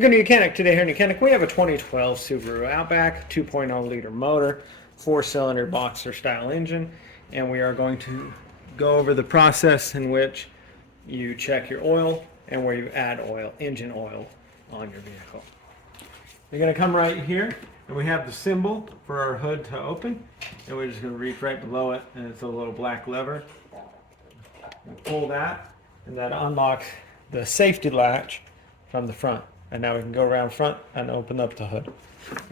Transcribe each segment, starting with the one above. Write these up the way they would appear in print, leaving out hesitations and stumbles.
Welcome to YOUCANIC. Today here in YOUCANIC we have a 2012 Subaru Outback 2.0 liter motor, 4-cylinder boxer style engine, and we are going to go over the process in which you check your oil and where you add oil, engine oil, on your vehicle. You're going to come right here and we have the symbol for our hood to open, and we're just going to reach right below it, and it's a little black lever. You pull that and that unlocks the safety latch from the front. And now we can go around front and open up the hood.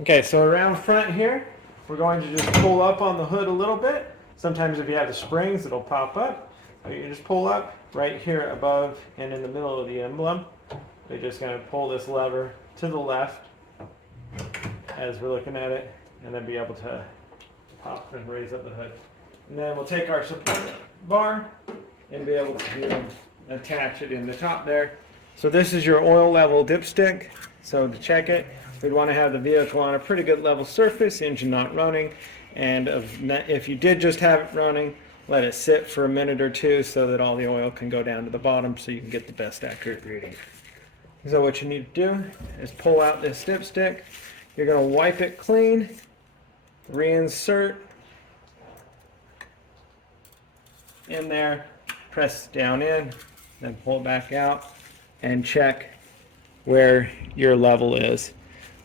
Okay, so around front here, we're going to just pull up on the hood a little bit. Sometimes if you have the springs, it'll pop up. So you just pull up right here above and in the middle of the emblem. We're just going to pull this lever to the left as we're looking at it, and then be able to pop and raise up the hood. And then we'll take our support bar and be able to attach it in the top there. So this is your oil level dipstick. So to check it, we'd want to have the vehicle on a pretty good level surface, engine not running, and if you did just have it running, let it sit for a minute or two so that all the oil can go down to the bottom so you can get the best accurate reading. So what you need to do is pull out this dipstick. You're going to wipe it clean, reinsert in there, press down in, then pull it back out, and check where your level is.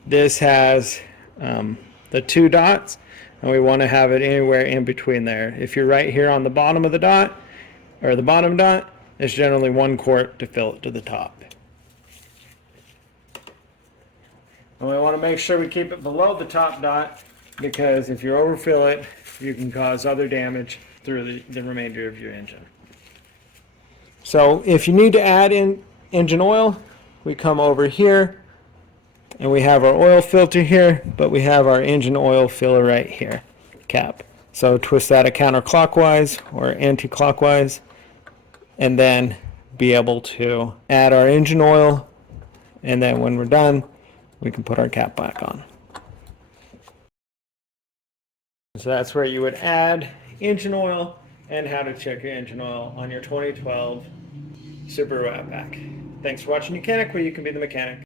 This has the 2 dots, and we want to have it anywhere in between there. If you're right here on the bottom of the dot, or the bottom dot, it's generally 1 quart to fill it to the top. And we want to make sure we keep it below the top dot, because if you overfill it, you can cause other damage through the remainder of your engine. So if you need to add in engine oil, we come over here and we have our oil filter here, but we have our engine oil filler right here, cap. So twist that counterclockwise or anti-clockwise, and then be able to add our engine oil, and then when we're done, we can put our cap back on. So that's where you would add engine oil and how to check your engine oil on your 2012 Subaru Outback. Thanks for watching YOUCANIC, where you can be the mechanic.